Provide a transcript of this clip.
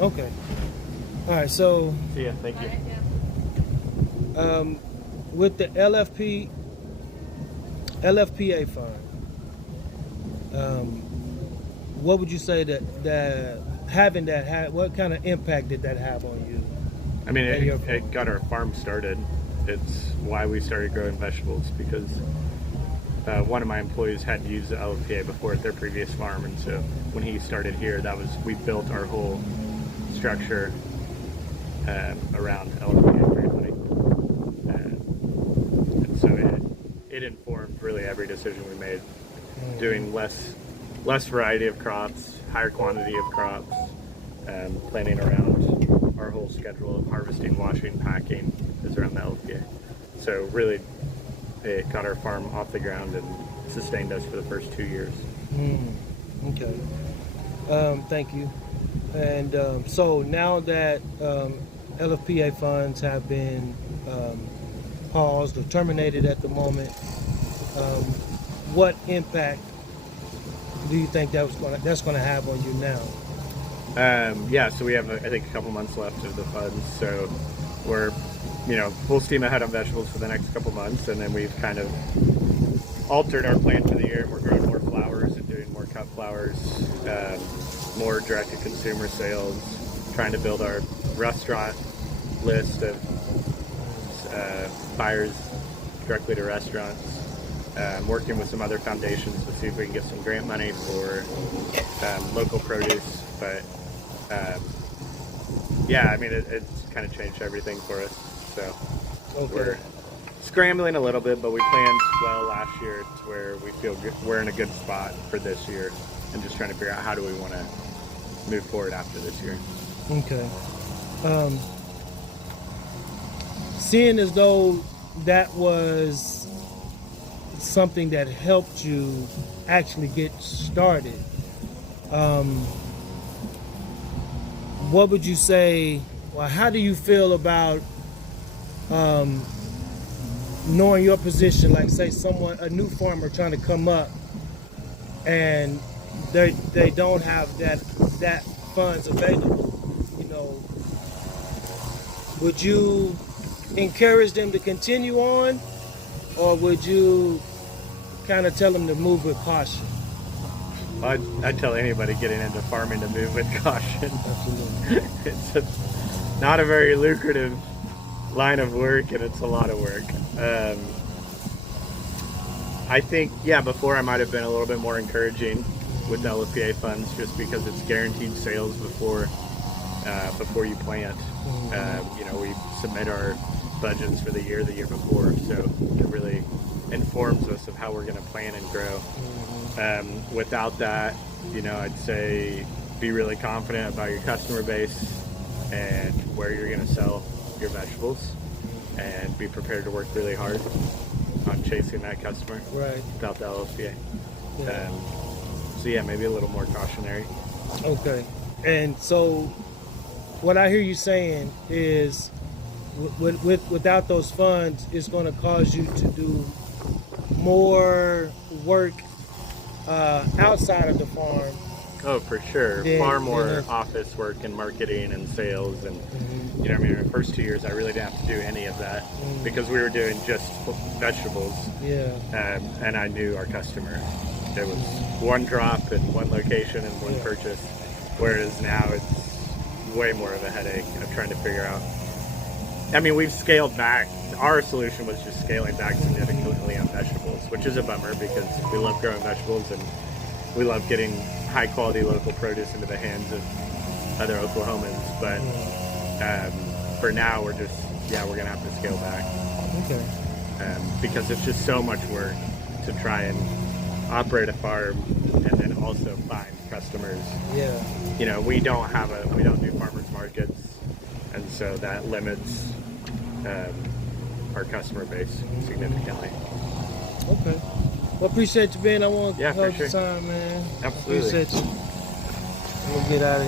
Okay. All right. So See ya. Thank you. with the LFPA fund, what would you say that having that what kind of impact did that have on you? I mean, and your it farm? got our farm started. It's why we started growing vegetables, because one of my employees had used the LFPA before at their previous farm, and so when he started here, we built our whole structure around LFPA free money, and so it informed really every decision we made, doing less variety of crops, higher quantity of crops, planning around our whole schedule of harvesting, washing, packing is around the LFPA. So really, it got our farm off the ground and sustained us for the first 2 years. Okay. Thank you. And so now that LFPA funds have been paused or terminated at the moment, what impact do you think that's going to have on you now? Yeah, so we have, I think, a couple months left of the funds. So we're, full steam ahead on vegetables for the next couple months, and then we've kind of altered our plan for the year. We're growing more flowers and doing more cut flowers, more direct-to-consumer sales, trying to build our restaurant list of buyers directly to restaurants. Working with some other foundations to see if we can get some grant money for local produce. But yeah, I mean, it's kind of changed everything for us. So we're scrambling a little bit, but we planned well last year to where we feel we're in a good spot for this year, and just trying to figure out how do we want to move forward after this year. Okay. Seeing as though that was something that helped you actually get started, what would you say, well, how do you feel about knowing your position, like say a new farmer trying to come up and they don't have that funds available, would you encourage them to continue on, or would you kind of tell them to move with caution? I'd tell anybody getting into farming to move with caution. Absolutely. It's not a very lucrative line of work, and it's a lot of work. I think, before I might have been a little bit more encouraging with the LFPA funds, just because it's guaranteed sales before you plant. We submit our budgets for the year before, so it really informs us of how we're going to plan and grow. Without that, I'd say be really confident about your customer base and where you're going to sell your vegetables, and be prepared to work really hard on chasing that customer. Right. Without the LFPA. Yeah. So maybe a little more cautionary. Okay. And so what I hear you saying is without those funds, it's going to cause you to do more work outside of the farm. Oh, for sure. Far more office work and marketing and sales. And, in the first 2 years, I really didn't have to do any of that because we were doing just vegetables. Yeah. And I knew our customer. It was one drop and one location and one purchase. Whereas now it's way more of a headache of trying to figure out. I mean, we've scaled back. Our solution was just scaling back significantly on vegetables, which is a bummer because we love growing vegetables and we love getting high quality local produce into the hands of other Oklahomans. But for now, we're going to have to scale back. Okay. Because it's just so much work to try and operate a farm and then also find customers. Yeah. We don't do farmers markets, and so that limits our customer base significantly. Okay. Well, appreciate you being. I want to hold your time, man. Absolutely. Appreciate you. We'll get out of here.